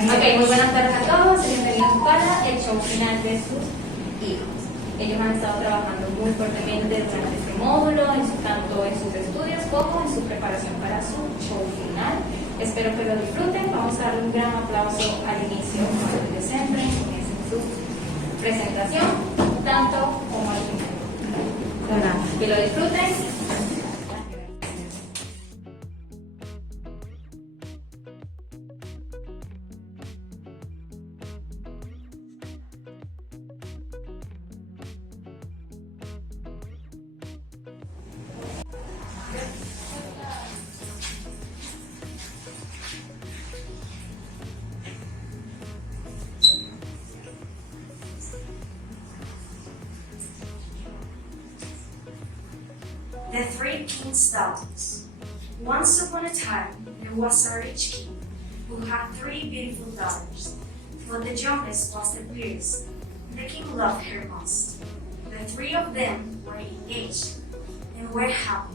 Ok, muy buenas tardes a todos, bienvenidos a su escuela, el show final de sus hijos. Ellos han estado trabajando muy fuertemente durante este módulo, tanto en sus estudios como en su preparación para su show final. Espero que lo disfruten. Vamos a darle un gran aplauso al inicio para que ellos entren, comiencen su presentación, tanto como al final. Que lo disfruten. The Three Kings' Daughters. Once upon a time, there was a rich king who had three beautiful daughters, but the youngest was the prettiest. The king loved her most. The three of them were engaged and were happy.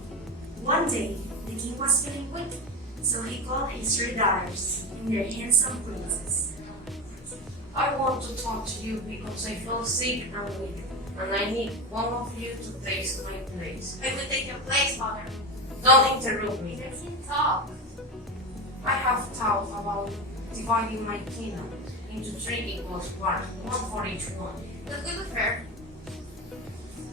One day, the king was feeling weak, so he called his three daughters and their handsome princes. I want to talk to you because I feel sick and weak, and I need one of you to take my place. I will take your place, Father. Don't interrupt me. Let him talk. I have thought about dividing my kingdom into three equal parts, one for each one. That will be fair.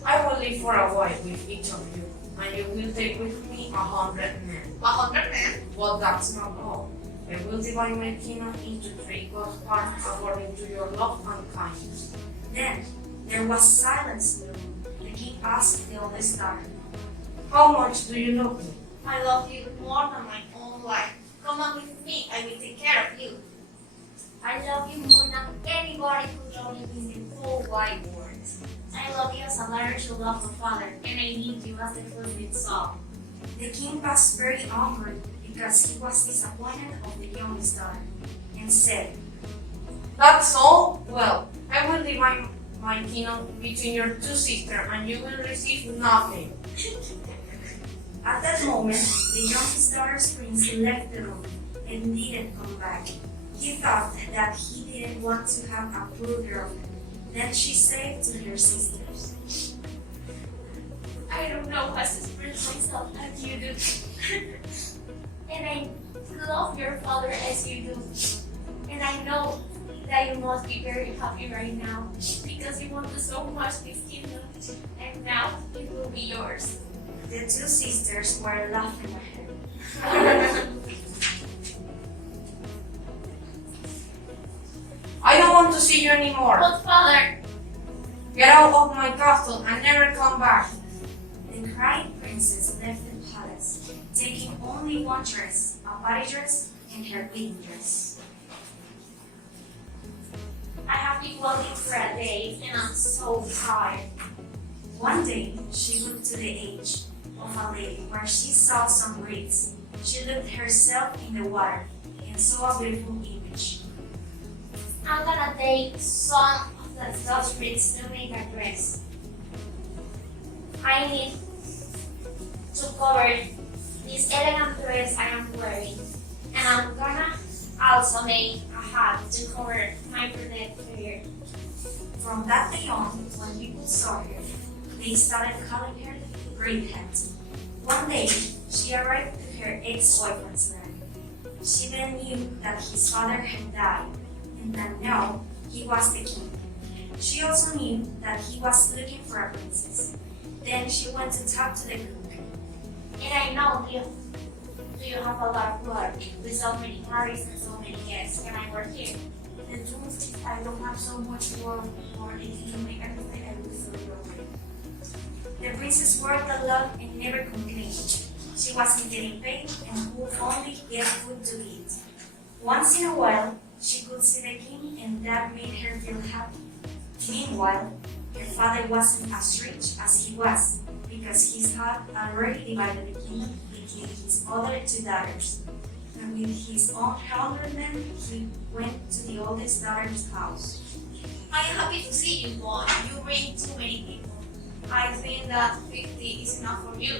I will live for a while with each of you, and you will take with me 100 men. 100 men? But that's not all. I will divide my kingdom into three equal parts according to your love and kindness. Then there was silence in the room. The king asked the oldest daughter, How much do you love me? I love you more than my own life. Come on with me, I will take care of you. I love you more than anybody who loved you in the whole wide world. I love you as a daughter should love a father, and I need you as the firstborn son. The king was very angry because he was disappointed of the youngest daughter and said, That's all? Well, I will divide my kingdom between your two sisters, and you will receive nothing. At that moment, the youngest daughter's prince left the room and didn't come back. He thought that he didn't want to have a poor girlfriend. Then she said to her sisters, I don't know how to express myself as you do. And I love your father as you do. And I know that you must be very happy right now because you wanted so much this kingdom. And now it will be yours. The two sisters were laughing at her. I don't want to see you anymore. But father, Get out of my castle and never come back. The crying princess left the palace, taking only one dress, a party dress, and her wedding dress. I have been working for a day and I'm so tired. One day, she looked to the edge of a lake where she saw some reeds. She looked herself in the water and saw a beautiful image. I'm gonna take some of those reeds to make a dress. I need to cover this elegant dress I am wearing. And I'm gonna also make a hat to cover my protected hair. From that day on, when people saw her, they started calling her Great Hat. One day, she arrived to her ex-boyfriend's land. She then knew that his father had died, and that now he was the king. She also knew that he was looking for a princess. Then she went to talk to the cook. And I know you have a lot of work with so many parties and so many guests. Can I work here? The truth is, I don't have so much work, or if you make everything, I will fill your way. The princess worked a lot and never complained. She wasn't getting paid and would only get food to eat. Once in a while, she could see the king, and that made her feel happy. Meanwhile, her father wasn't as rich as he was because he had already divided the kingdom between his other two daughters. And with his own 100 men, he went to the oldest daughter's house. I am happy to see you, boy. You bring too many people. I think that 50 is enough for you.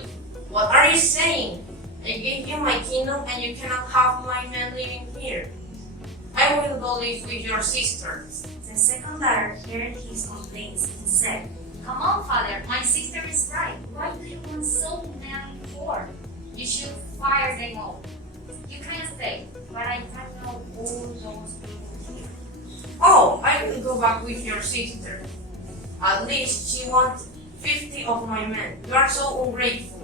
What are you saying? I gave you my kingdom and you cannot have my men living here. I I will go live with your sister. The second daughter heard his complaints and said, Come on, father, my sister is right. Why do you want so many for? You should fire them all. You can stay, but I can't know all those people here. Oh, I will go back with your sister. At least she wants 50 of my men. You are so ungrateful.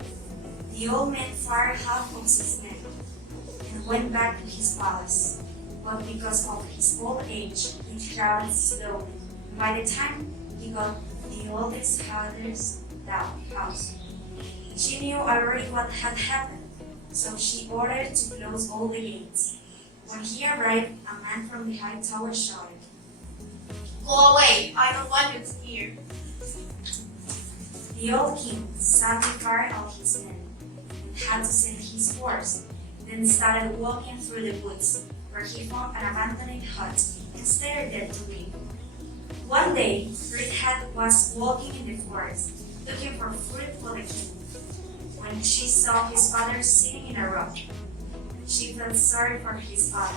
The old man fired half of his men and went back to his palace. But because of his old age, he traveled slowly. By the time he got the oldest daughter's house, she knew already what had happened, so she ordered to close all the gates. When he arrived, a man from the high tower shouted, Go away, I don't want you here. The old king suddenly fired all his men and had to send his horse, then started walking through the woods, where he found an abandoned hut and stayed there to live. One day, Red Hat was walking in the forest, looking for fruit for the king, when she saw his father sitting in a rock. She felt sorry for his father.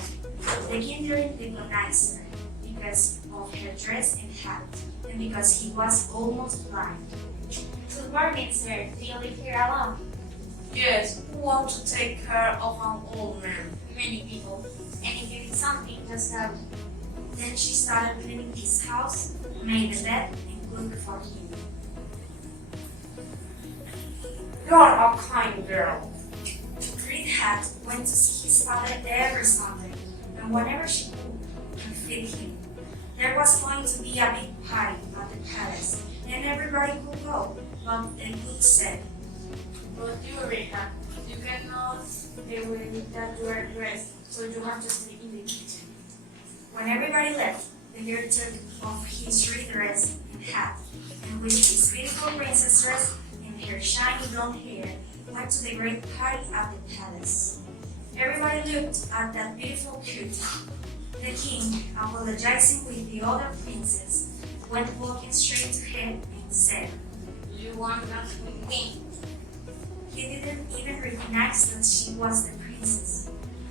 The king didn't recognize her because of her dress and hat, and because he was almost blind. Good morning, sir. Do you live here alone? Yes, who wants to take care of an old man? Many people. And if you need something, just tell me. Then she started cleaning his house, made a bed, and cooked for him. You are a kind girl. Red Hat went to see his father every Sunday, and whenever she could and fed him, there was going to be a big party at the palace, and everybody could go. But the cook said, But you, Rita, you cannot stay with that you are dressed, so you have to stay in the kitchen. when everybody left, the girl took off his red dress and hat, and with his beautiful princess dress and her shiny blonde hair, went to the great party at the palace. Everybody looked at that beautiful coat. The king, apologizing with the other princess, went walking straight to her and said, You want that with me? He didn't even recognize that she was the princess.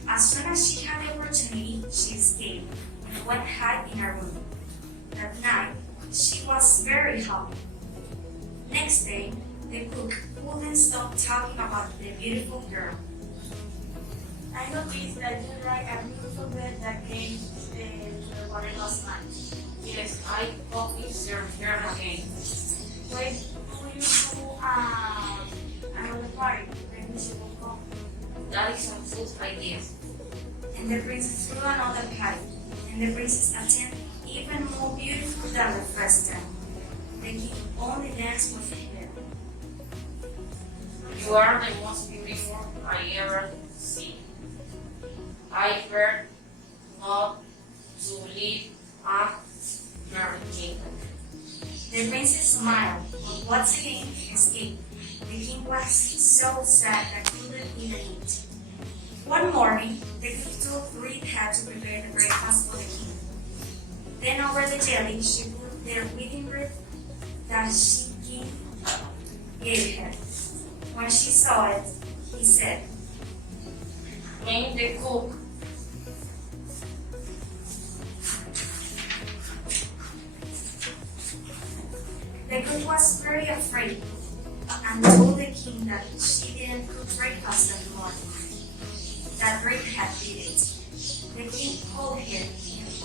As soon as she had the opportunity, she escaped and went hide in her room. That night, she was very happy. Next day, the cook couldn't stop talking about the beautiful girl. I noticed that you like a beautiful bird that came to the water last night. Yes, I hope it's your turn again. Wait, will you do another party? Maybe she will come. That is a good idea. And the princess threw another party, and the princess attended even more beautiful than the first time. The king only danced with her. You are the most beautiful I ever seen. I heard not to live at your kingdom. The princess smiled, but once again escaped. The king was so sad that he couldn't even eat. One morning, the cook took Red Hat to prepare the breakfast for the king. Then over the jelly, she put the wheaten bread that she king gave her. When she saw it, he said, Name the cook. The cook was very afraid and told the king that she didn't cook breakfast that morning, that Red Hat did it. The king called her and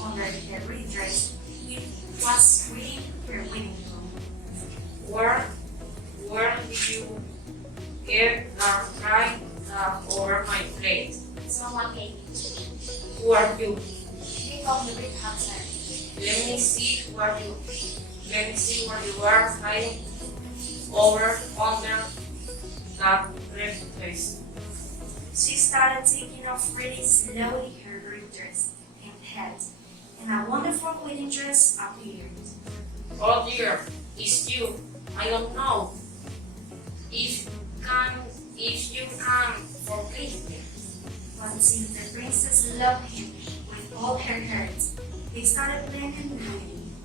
under the red dress, he was reading her wedding room. Where did you get that right over my plate? Someone gave it. Who are you? He called the big hamster. Let me see where you are hiding over under that red place. She started taking off really slowly her red dress and hat, and a wonderful wedding dress appeared. Oh dear, it's you. I don't know if you can forgive me. But since the princess loved him with all her heart, they started planning the wedding.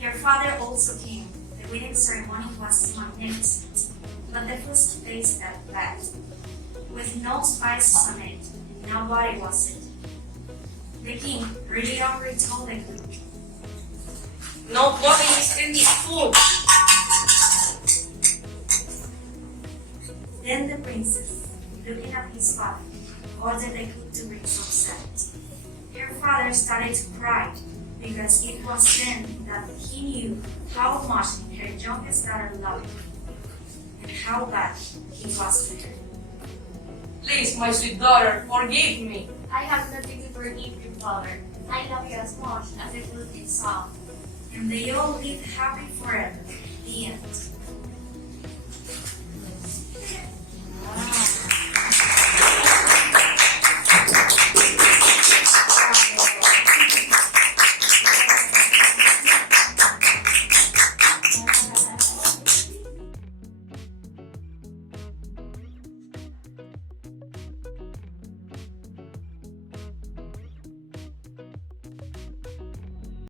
Her father also came. The wedding ceremony was magnificent, but the food tasted bad. With no spices on it, nobody was it. The king, really hungry, told the cook. Nobody is eating this food. Then the princess, looking at his father, ordered the cook to bring some salt. Her father started to cry because it was then that he knew how much her youngest daughter loved him and how bad he was to her. Please, my sweet daughter, forgive me. I have nothing to forgive you, father. I love you as much as the food itself. And they all lived happy forever. The end.